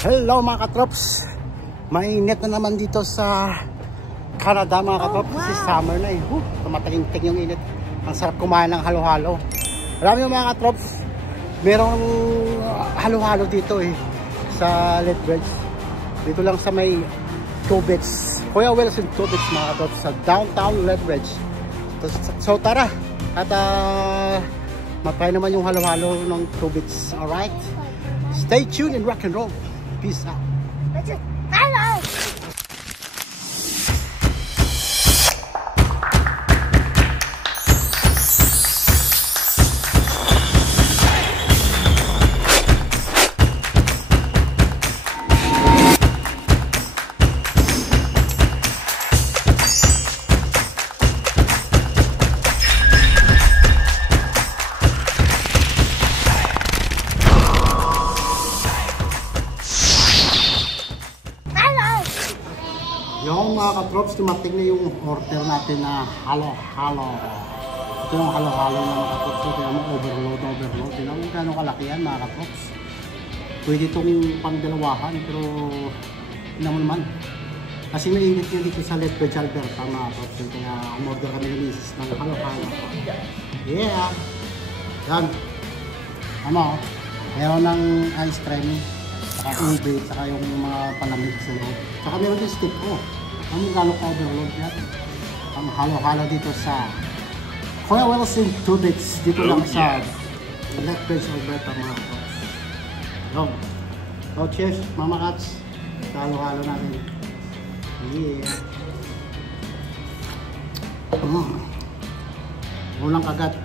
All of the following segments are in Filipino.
Hello mga katrops, mainit na naman dito sa Canada mga katrops. Kasi summer na eh. Tumating-ting yung init. Ang sarap kumain ng halo-halo. Alam nyo mga katrops, merong halo-halo dito eh sa Lethbridge. Dito lang sa may Tubits, Kuya Wilson Tubits mga katrops, sa downtown Lethbridge. So tara, at matry naman yung halo-halo ng Tubits. Alright, stay tuned and rock and roll. Peace out. Hello. Yung mga katrops, tumating na yung order natin na halo-halo. Ito yung halo-halo na mga katrops. Ito yung overload. Tingnan mo gano'ng kalaki yan mga katrops. Pwede itong pangdalawahan pero tingnan mo naman. Kasi mainit yan dito sa Lethbridge, Alberta mga katrops. Kaya umorder kami ng misis ng halo-halo. Yeah! Yan. Ano? Mayroon ng ice cream. Saka ube, saka yung mga palamig sa loob. Saka meron yung stick ko. Ang gano'ng overload yan. Ang halo-halo dito sa Kuya Wilson Tubits. Dito lang sa Lethbridge, Alberta mga katrops. So cheers Mama Cats. Halo-halo natin. Yeah. Unang kagat.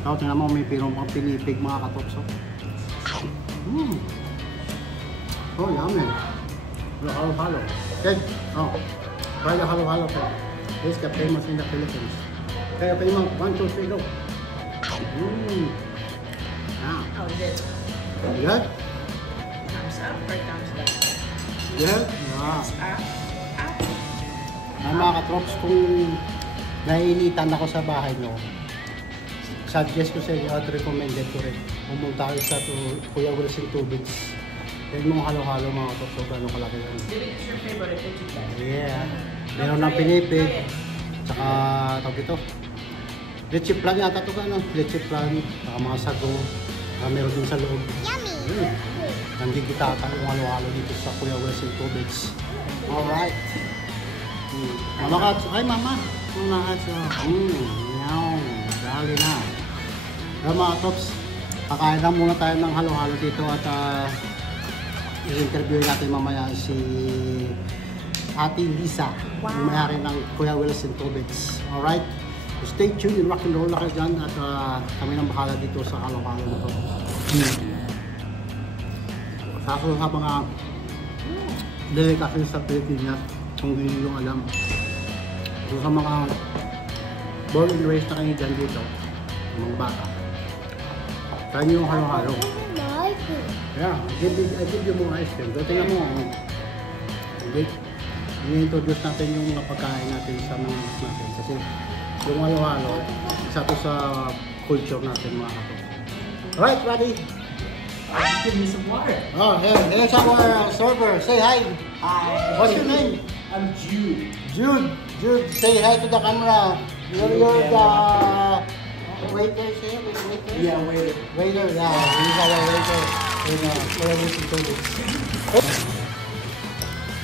Ito, tingnan mo may pirong pang pinipig mga katrops. Oh, yummy. Halo-halo. Okay. Oh. Try the halo-halo po. This is the famous in the Philippines. Kaya famous. 1, 2, 3, go. How is it? Good? Thumbs up or thumbs down? Good? Thumbs up. Mga katrops, kung naiinitan ako sa bahay nyo, suggest ko sa inyo at recommended ko rin. Pumunta kayo sa Kuya Wilson Tubits. Yan mong halo-halo mga katrops, so gano'ng kalaki yan. Is your favorite vegetable? Yeah. Meron ng pinipig. Tsaka, tawag ito. Leche plan yata ito ka, no? Leche plan. Tsaka mga sago. Meron din sa loob. Yummy. Nandikitata yung halo-halo dito sa Kuya Wilson Tubits. Alright. Mama Cats. Ay, Mama. Mama Cats. Meow. Dali na. Pero mga katrops, kakain lang muna tayo ng halo-halo dito at i-interview natin mamaya si Ate Lisa, yung may-ari ng Kuya Wilson Tubits. Alright? So stay tuned and rock and roll na kayo dyan at kami nang bahala dito sa halo-halo na to. Kaso sa mga delicacies sa Pilipinas, kung hindi nyo alam. So sa mga born and raised na kayo dyan dito, mga bata, kaya nyo yung halo-halo. Yeah, I give you more ice cream. So, tingnan mo. Okay. I-introduce natin yung mga pagkain natin sa mga natin. Kasi yung halo-halo, isa to sa culture natin mga kapatid. Alright, buddy. Give me some water. Oh, here's our server. Say hi. Hi. What's your name? I'm Jude. Jude, say hi to the camera. You're the waiter, say waiter? Yeah, waiter. Waiter, yeah. He's our waiter. Kuya Wilson Tubits.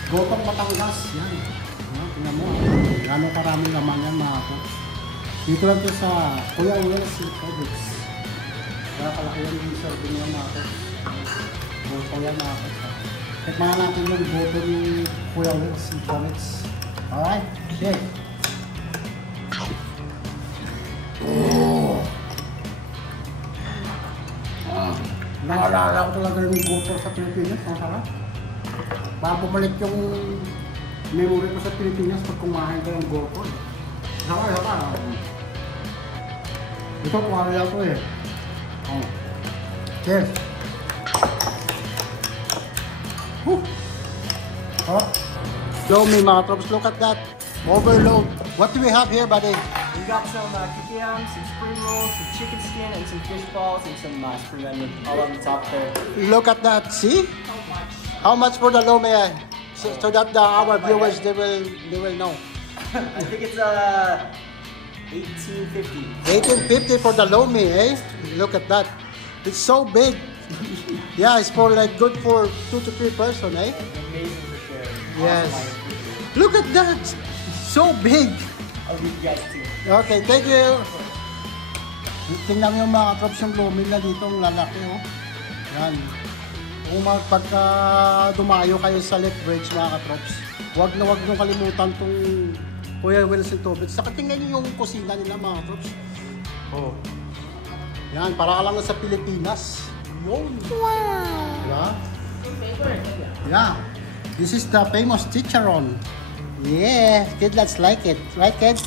Gotong Batangas. Yan. Tingnan mo. Gano'ng karaming laman yan mga ako. Dito lang ito sa Kuya Wilson Tubits. Kaya kalaki yan yung serving yan mga ako. Goto yan mga ako. Tikman natin yung goto ni Kuya Wilson Tubits. Alright? Shake. Naalala ko talaga yung goto sa Pilipinas. Ang sarap. Para bumalik yung memory ko sa Pilipinas pag kumain ko ng goto. Saka. Ito kuha rin ako eh. Oh. Cheers. Oh. Show me mga troops. Look at that. Overload. What do we have here, buddy? We got some kikiam, some spring rolls, some chicken skin, and some fish balls, and some spring onion all on the top there. Look at that. See? How much? How much for the lome? So that our viewers they will know. I think it's 1850. 1850 for the lome, eh? Look at that. It's so big. Yeah, it's for like good for 2 to 3 person, eh? Amazing for sure. Yes. Awesome. Look at that. So big. I'll give you guys 2. Okay, thank you. Tingnan mo yung mga katrops yung lome na dito, ang lalaki, oh. Yan. Kung pagka dumayo kayo sa Left Bridge, mga katrops, wag nyo kalimutan tong Kuya Wilson Tubig. Saka tingnan nyo yung kusina nila, mga katrops. Oh. Yan, para ka lang sa Pilipinas. Yun. Wow. Diba? Yeah. This is the famous chicharon. Yeah, kidlets like it. Right, kids?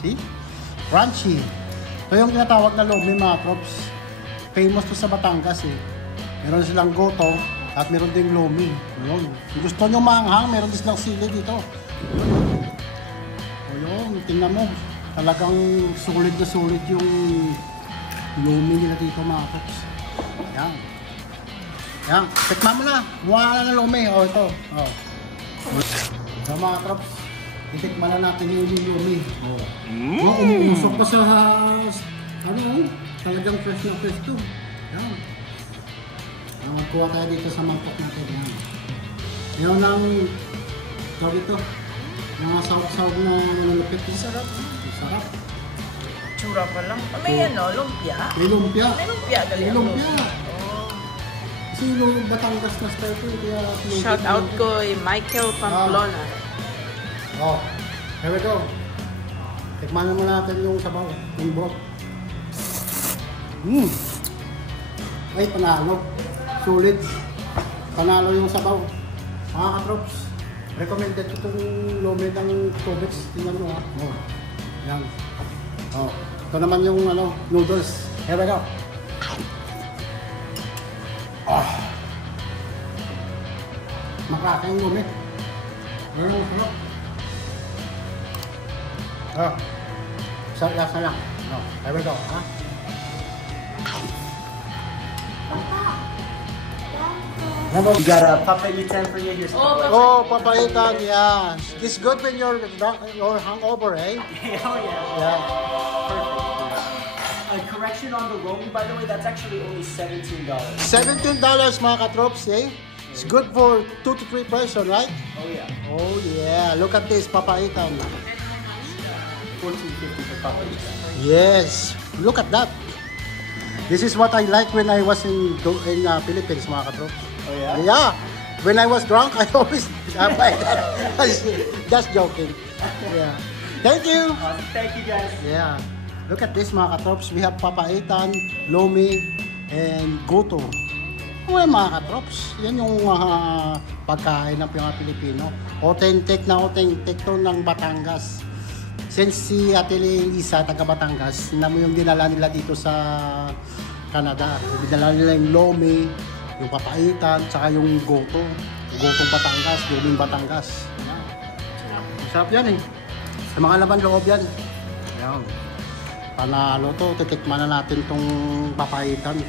See? Crunchy. Ito yung tinatawag na lome, mga trops. Famous to sa Batangas, eh. Meron silang goto at meron ding lome. Yun. Kung gusto nyo maanghang, meron din silang sili dito. O yun, tingnan mo. Talagang sulit na sulit yung lome nila dito, mga trops. Yan. Yan. Tikman mo na. Mukha ka na ng lome. O, ito. O. So, mga trops, itikman na natin yung lome. O. Umuusok pa sa, talagang fresh na fresh to. Yan. Magkuha tayo dito sa mangkok natin. Yan. Yan ang, tawag ito, mga sawag-sawag na malulupit. Sarap. Sarap. Tsura pa lang. May lumpia. May lumpia. May lumpia. May lumpia. Kasi yung Batangas na style ko, kaya... Shout out ko Michael Pamplona. Oh, here we go. Tikman naman natin yung sabaw, yung broth. Ay, panalo. Sulit. Panalo yung sabaw. Mga katrops, recommended itong lome ng Tubix. Tingnan mo, ha. Oh, yan. Oh, ito naman yung noodles. Here we go. Makakain lome. Yan yung sarap. Lasa lang. Oh, here we go, ha. You got a papaitan for you. Here's Oh, papaitan, yeah. It's good when you're hungover, eh? Oh yeah. Yeah. Perfect. A correction on the lome, by the way, that's actually only $17. $17, mga katrops, eh? It's good for 2 to 3 person, right? Oh yeah. Oh, yeah. Look at this, papaitan. $14.50 for papaitan. Yes. Look at that. This is what I like when I was in Philippines, mga katrops. Oh yeah? Yeah. When I was drunk, I always buy that. Just joking. Yeah. Thank you. Awesome. Thank you guys. Yeah. Look at this, mga katrops. We have papaitan, lome, and goto. Well, mga katrops, yan yung pagkain ng mga Pilipino. Authentic to ng Batangas. Since si Ate Lisa, taga Batangas, na mo yung dinala nila dito sa Canada. Dinala nila yung lome, yung papaitan, saka yung goto. Yung gotong Batangas, luming Batangas. Yan. Masarap yan, eh. Sa mga laman loob yan. Yan. Panalo to, titikman na natin tong papaitan.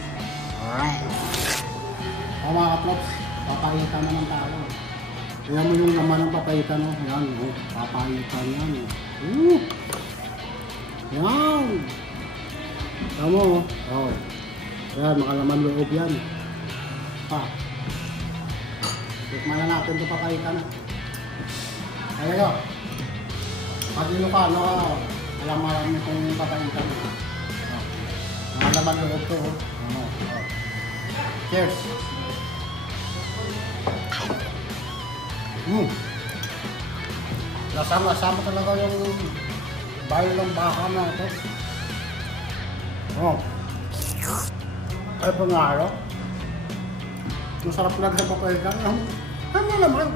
Alright. O mga katrops, papaitan naman tayo. Kaya mo yung laman ng papaitan, no? Yan, oh, papaitan yan. Yan. Tama mo, oh. Yan, makalaman loob yan. Pa. Tikman na natin ito papaitan. Ayaw. Pag Ilocano ka, alam itong papaitan. Makalaman loob to, oh. Cheers. Lasama talaga yung bayo ng baka na ito. Oh. Ay, pangaro. Masarap lang sa papaitan. Tama naman.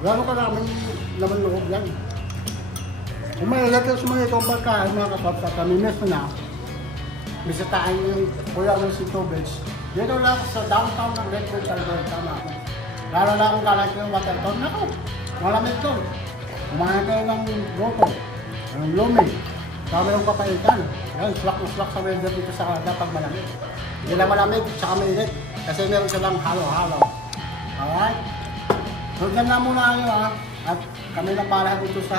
Gano'n ka namin naman loob yan. Kung may letters mo itong pagkain, mga katrops, at kamimis mo na, bisitahin yung Kuya Wilson Tubig. Dito lang sa downtown ng Redwood, Alberta namin. Lalo na kung lalaki yung Watertown, naku, malamig to. Kumain kayo ng goto, ng lumi, kami ng papaitan. Yan, swak na swak sa weather dito sa Canada pag malamig. Hindi na malamig, tsaka mainit, kasi meron silang halo-halo. Alright. So, dyan na muna kayo ha. At kami na para dito sa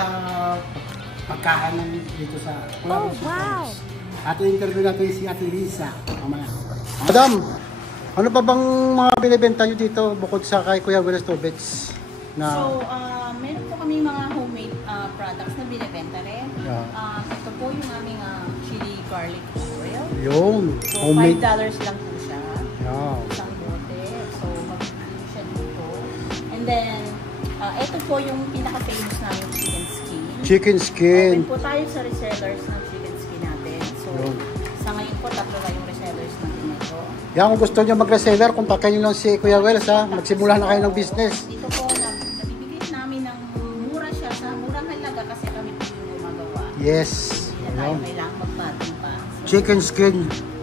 pagkahanan dito sa Oh, wow. At interview natin si Ate Lisa. Mamaya. Madam, ano pa bang mga binibenta nyo dito bukod sa kay Kuya Willis Tubits? So, meron po kami mga homemade products na binibenta rin. Yeah. Ito po yung aming chili garlic oil. Yun. So, Homemade. $5 lang po siya. Yeah. Isang bote. So, mabibili siya dito. And then, ito po yung pinaka-famous namin chicken skin. Chicken skin. Open po tayo sa resellers ng chicken skin natin. So, Yun. sa ngayon po, 3 na yung resellers natin nito. Yan, kung gusto nyo mag-reseller, kontakin nyo lang si Kuya Wells ha. Magsimula na kayo ng business. Dito po, nabibigay namin ng mura siya sa murang halaga kasi kami po yung gumagawa. Yes. Hindi na tayo Ayun. kailangang magpatong pa. So, Chicken skin,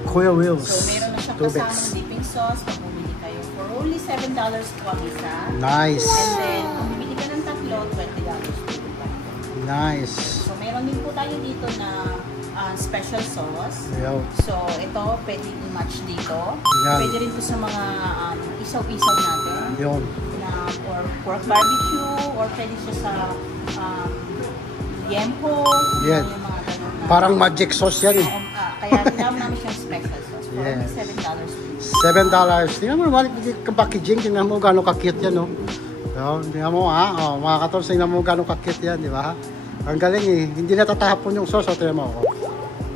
Kuya Wills. So, meron na siyang Tubits. kasamang dipping sauce pag bumili kayo. For only $7 po ang isa. Nice. And then, kung bumili ka ng tatlo, $20 po yung tatlo. Nice. So, meron din po tayo dito na special sauce. Ayaw. So, ito, pwede i-match dito. Yan. Pwede rin po sa mga isaw-isaw natin. Yun. Na, or pork barbecue, or pwede siya sa liempo. Yan. Yung mga ganun na. Parang magic sauce yan eh. Kaya tinawag namin siyang special sauce. For Yes. only $7 please. $7. Tingnan mo naman, packaging, tingnan mo gano'ng ka-cute yan, no? Yun, tingnan mo ha, oh, mga katol, tingnan mo gano'ng ka-cute yan, di ba? Ang galing eh, hindi natatapon yung sauce, o tingnan mo. Oh.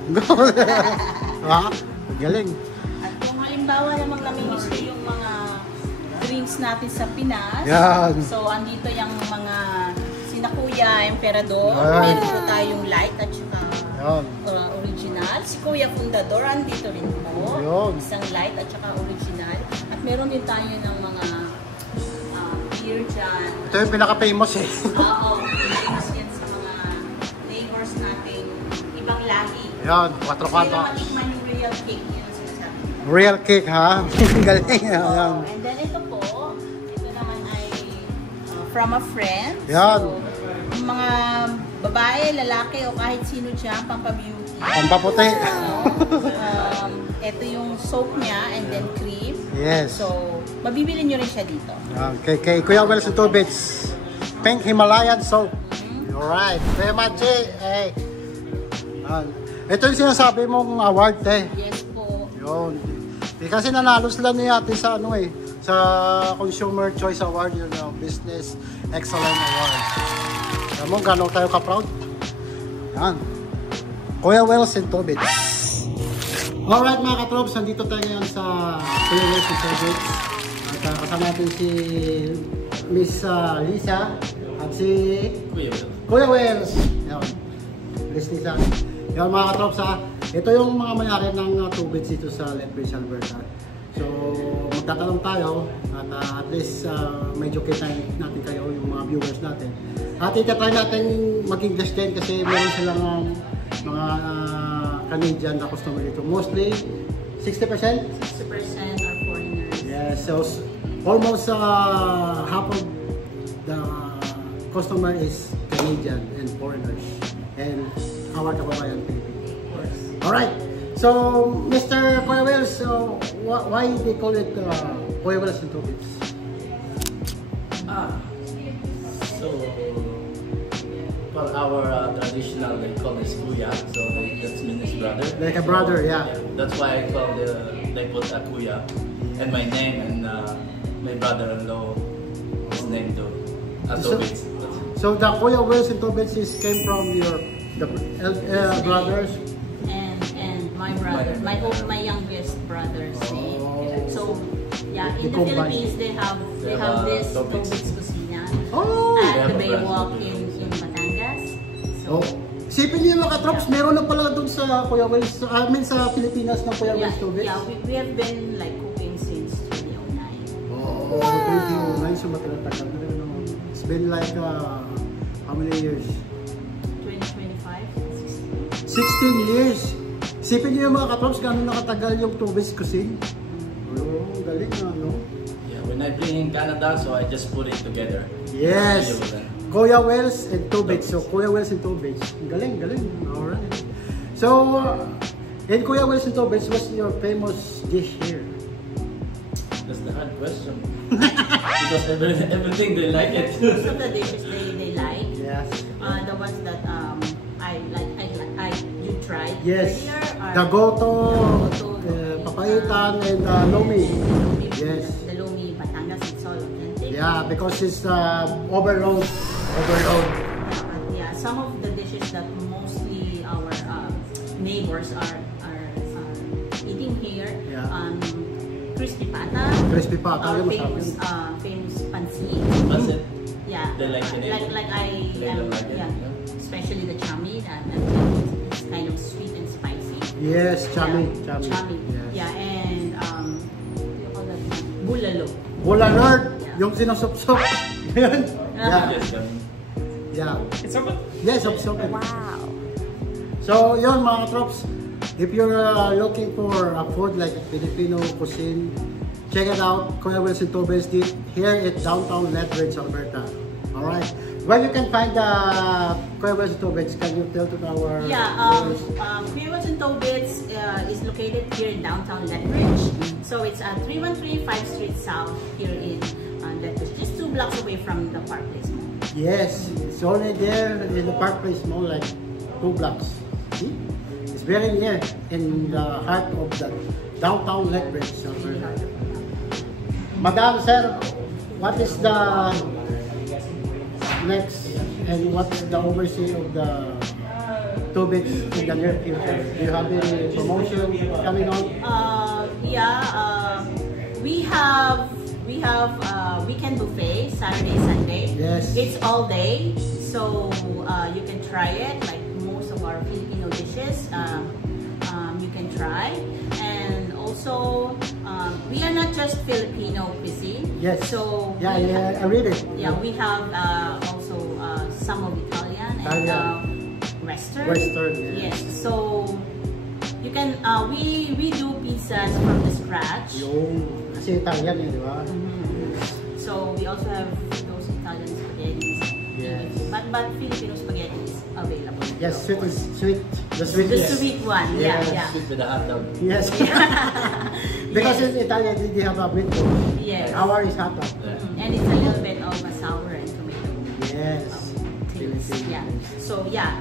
Diba? Ang galing. At kung halimbawa namang namimiss ko yung mga drinks natin sa Pinas, Yan. so andito yung mga sina Kuya Emperador, Yan. meron po tayong light at saka Yun. original. Si Kuya Fundador, andito rin po. Yun. Isang light at saka original. At meron din tayo ng mga beer dyan. Ito yung pinaka-famous eh. Oo, famous yan sa mga neighbors natin, ibang lahi. Yan, 4 Pero patos. matikman yung real cake, yun ang sinasabi. Real cake ha? Ang galing. Yan. And then ito po, ito naman ay from a friend. Yan. So, yung mga babae, lalaki o kahit sino dyan, pampabeauty. Pampaputi. Ito yung soap niya and then cream. Yes. So, mabibili nyo rin siya dito. Yan. Kay Kuya Wells and Tubits. Pink Himalayan soap. Alright. Kuya Machi. Hey. Yan. Ito yung sinasabi mong award eh. Yes po. Yun. Kasi nanalo sila ni ate sa ano eh, sa Consumer Choice Award, yun, Business Excellent Award. Alam mo, gano'n tayo ka-proud? Yan. Kuya Wells and Tubits. Alright mga katrops, nandito tayo ngayon sa Kuya Wells and Tubits. At kasama natin si Miss Lisa at si Kuya Wells. Yan. Miss Lisa. Yan mga katrops ha. Ito yung mga mayari ng Tubits dito sa Lethbridge, Alberta. So, magtatanong tayo at least medyo kita natin kayo, yung mga viewers natin. At itatry natin maging guest din kasi meron silang mga Canadian na customer dito. Mostly, 60%? 60% are foreigners. Yes, so almost half of the customer is Canadian and foreigners. And our kababayan Pilipino. Alright, so Mr. Kuya Wells, so why they call it Kuya Wells and Tubits? So for our traditional, they call this Kuya, so that means brother. Like a brother, yeah. That's why I call they put a Kuya, and my name and my brother-in-law is named Tubits. So the Kuya Wells and Tubits came from the brothers. And my brother, my youngest brother's name. So yeah, in the Philippines they have this Tubits Kusina Oh! at the Baywalk in Batangas. So Oh. Isipin niyo mga katrops, meron na pala dun sa Kuya Wells, I mean sa Pilipinas ng Kuya Wells Tubits. yeah, we have been like cooking since 2009. Oh, so 2009, so matagal na rin naman. It's been like how many years? 2025, 16 years. Isipin niyo yung mga katrops, gano'n nakatagal yung Tubits Cuisine. Oh, galing na, no? Yeah, when I bring in Canada, so I just put it together. Yes. Kuya Wells and Tubits. So, Kuya Wells and Tubits. Galing, galing. Alright. So, in Kuya Wells and Tubits, what's your famous dish here? That's the hard question. Because everything they like it. Most of the dishes they like. Yes. The ones that you tried Yes. earlier are The goto, goto, papaitan, and lomi. Yes. The lomi, Batangas, it's all authentic. Yeah, because it's overload. Yeah, some of the dishes that mostly our neighbors are eating here. Yeah. Crispy pata. Crispy pata, Our yun masarap famous yun. famous pansit. That's it. Yeah. They like Canadian. Like They don't like it, yeah. yeah. Especially the chami that it's kind of sweet and spicy. Yes, chami. Yeah. Chami. Yes. Yeah, and what do you call that? Bulalo. Bulanord, Yeah. yung sinusupsop. Yun. Yeah. Yes, kami. Yeah. It's open. Yes, supsop. Wow. So, yun mga trops. If you're looking for a food like Filipino cuisine, check it out. Kuya Wilson Tobes did here at downtown Lethbridge, Alberta. Alright. Where you can find Kuya Wilson Tobes, can you tell to our viewers? Kuya Wilson Tobits is located here in downtown Lethbridge. So it's at 313 5th Street South here in Lethbridge, just 2 blocks away from the Park Place Mall. Yes, it's only there in the Park Place Mall, like 2 blocks. See? It's very near in the heart of the downtown Lethbridge, Alberta. Madam, sir, what is the next and what's the overseas of the Tobits in the near future? Do you have any promotion coming on? We have weekend buffet Saturday, Sunday. Yes. It's all day, so you can try it. Like most of our Filipino dishes, you can try. And also, we are not just Filipino cuisine. Yes. So Yeah, we I read it. Yeah, we have also some of Italian and Western. Western, yeah. Yes. So you can we do pizzas from the scratch. Yung, kasi Italian yun, di ba? So we also have those Italian spaghettis. Yes. But Filipino spaghetti is available. Yes, sweet. The sweet. The yes. sweet one. Yes. Yeah. Sweet with the hot dog. Yes. Because in Italian, they have a bit of Yes. our is hot dog. And it's a little bit of a sour and tomato. Yes. Taste. Yeah. So yeah.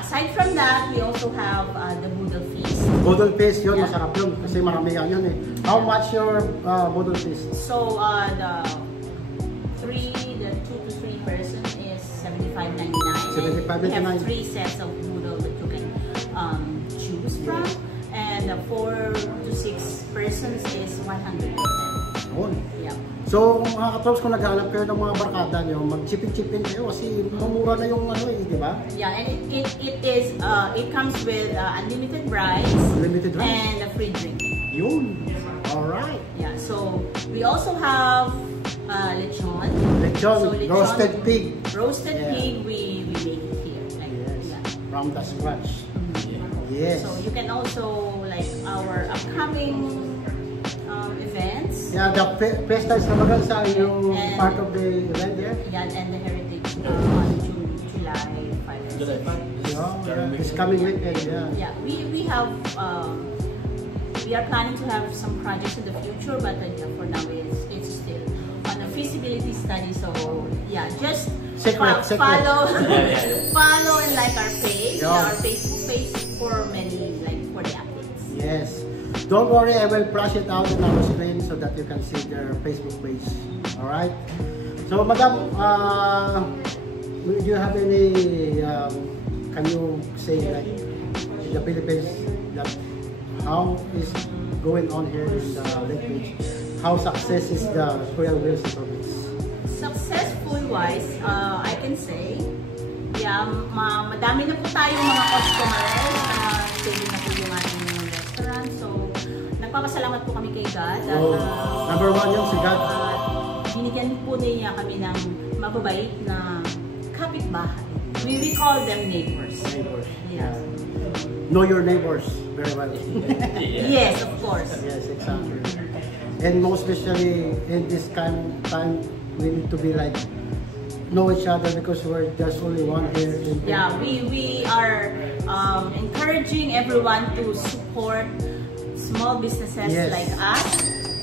Aside from that, we also have the Boodle Feast. Boodle feast yun, Yeah. masarap yun. Kasi marami yan yun eh. How much your boodle feast? So the 2 to 3 person is $75.99. $75.99. We have 3 sets of noodle that you can choose from, and the 4 to 6 persons is $110. Yun. Yeah. So mga katrops, kung naghahanap kayo ng mga barkada nyo, mag-chipin-chipin kayo kasi mamura na yung ano eh, di ba? Yeah, and it comes with unlimited rice, Limited rice. and a free drink. Yun. Alright. Yeah. So we also have lechon. Lechon, So, roasted pig. Roasted Yeah. pig, we make it here. Like, Yes. yeah. From the scratch. Yes. So you can also like our upcoming events. Yeah, the Fiesta is naman sa yung And- part of the event there. Yeah, and the heritage on July 5. July 5. Yeah, it's coming weekend, yeah. Yeah, we have we are planning to have some projects in the future, but for now it's still on a feasibility study. So yeah, just Secret. follow Yeah. follow and like our page, Yeah. our Facebook page for the updates. Yes. Don't worry, I will flash it out on our screen so that you can see their Facebook page. Alright? So, Madam, do you have any, can you say like, in the Philippines, that how is going on here in the Lethbridge? How success is the Kuya Wilson Tobits? Successful wise, I can say, yeah, madami na po tayong mga customers na stay na po yung ating restaurant. So, nagpapasalamat po kami kay God. At, Number one yung si God. Binigyan po niya kami ng mababait na kapitbahay. We call them neighbors. Neighbors. Yes. Know your neighbors very well. Yes, of course. Yes, exactly. And most especially in this kind of time, we need to be like, know each other because we're just only one here. Yeah, we are encouraging everyone to support small businesses Yes. like us.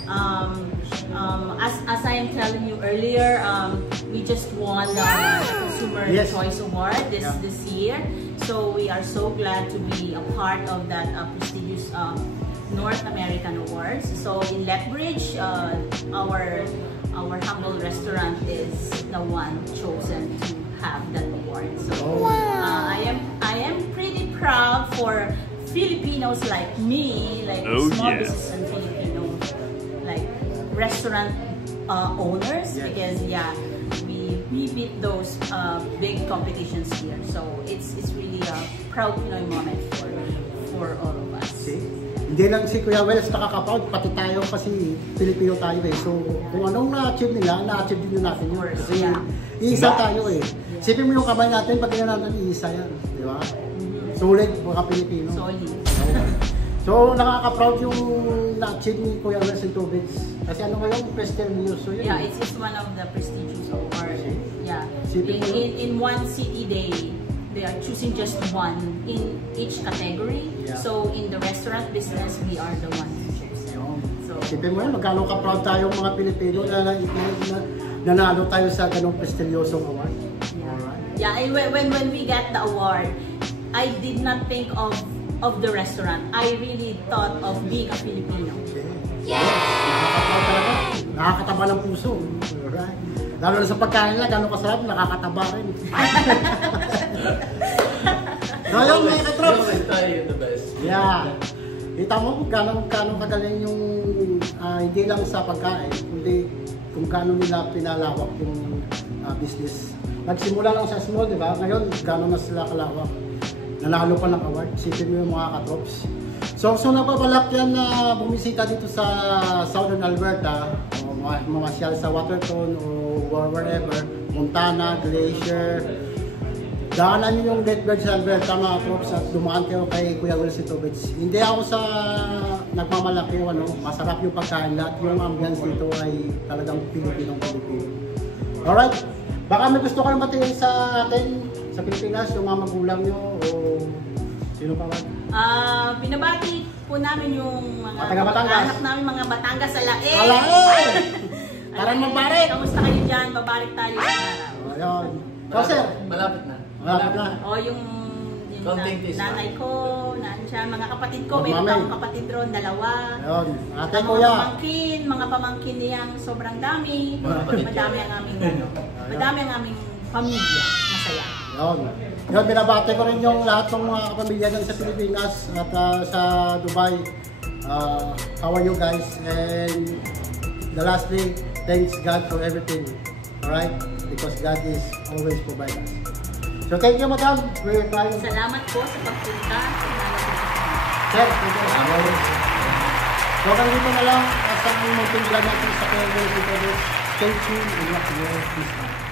As I am telling you earlier, we just won the Consumer Yes. Choice Award this year. So we are so glad to be a part of that prestigious North American Awards. So in Lethbridge, our humble restaurant is the one chosen to have that award. So I am pretty proud for Filipinos like me, like small business and Filipino like restaurant owners, because we beat those big competitions here. So it's really a proud Pinoy moment for all of us. See? Hindi lang si Kuya Wells nakaka-proud, pati tayo kasi Pilipino tayo eh. So kung anong na-achieve nila, na-achieve din natin yun. Kasi iisa tayo eh. Sipin mo yung kamay natin, pag ganyan natin, iisa yan. Di ba? Solid, mga Pilipino. Solid. So nakaka-proud yung na-achieve ni Kuya Wells in Tubig. Kasi ano ngayon, prestigioso yun. Yeah, it's one of the prestigious awards. Yeah. Sipin mo yun. In one city, they are choosing just one in each category. Yeah. So in the restaurant business, we are the one who chosen. So Sipin mo yun, magkano ka-proud tayong mga Pilipino na nanalo tayo sa ganong prestigiosong award. yeah, and when we got the award, I did not think of the restaurant. I really thought of being a Filipino. Nakaka-proud talaga. Nakakataba ng puso. Alright. Lalo na sa pagkain nila, gano'ng kasarap, nakakataba rin. So yun mga katrops. The best. Yeah. Kita mo kung gano'ng kagaling yung hindi lang sa pagkain, kundi kung gano'n nila pinalawak yung business. Nagsimula lang sa small, di ba? Ngayon, gano'n na sila kalawak. Nanalo pa ng award. Isipin mo yung mga katrops. So napabalak yan na bumisita dito sa Southern Alberta, o mamasyal sa Waterton o wherever, Montana, Glacier. Daanan nyo yung Lethbridge sa Alberta mga katrops at dumaan kayo kay Kuya Wells Tubig. Hindi ako sa nagmamalaki, masarap yung pagkain. Lahat yung ambience dito ay talagang Pilipinong Pilipino. Alright, baka may gusto kayo matingin sa atin sa Pilipinas, yung mga magulang nyo o sino pa man? Binabati po namin yung mga Batangas. anak namin, mga Batangas sa Lae. Tara mabarik! Kamusta kayo dyan? Babarik tayo sa araw. Ayun. So sir, Malapit na. malapit na. O yung Counting days na. nanay ko, nandiyan, mga kapatid ko, may Mami. akong kapatid ron, 2. Ayun. Ate Mga Kuya. mga pamangkin niyang sobrang dami. Mga kapatid ko. Madami ang aming madami ang aming pamilya. Masaya. Ayun. Yun, binabati ko rin yung lahat ng mga kapamilya dyan sa Pilipinas at sa Dubai. How are you guys? And the last thing, thanks God for everything. Alright? Because God is always provide us. So thank you, madam. We're trying. Salamat po sa pagpunta. Sir, thank you. So hanggang dito na lang sa munting vlog natin sa Kuya Wells. Stay tuned and watch your peace.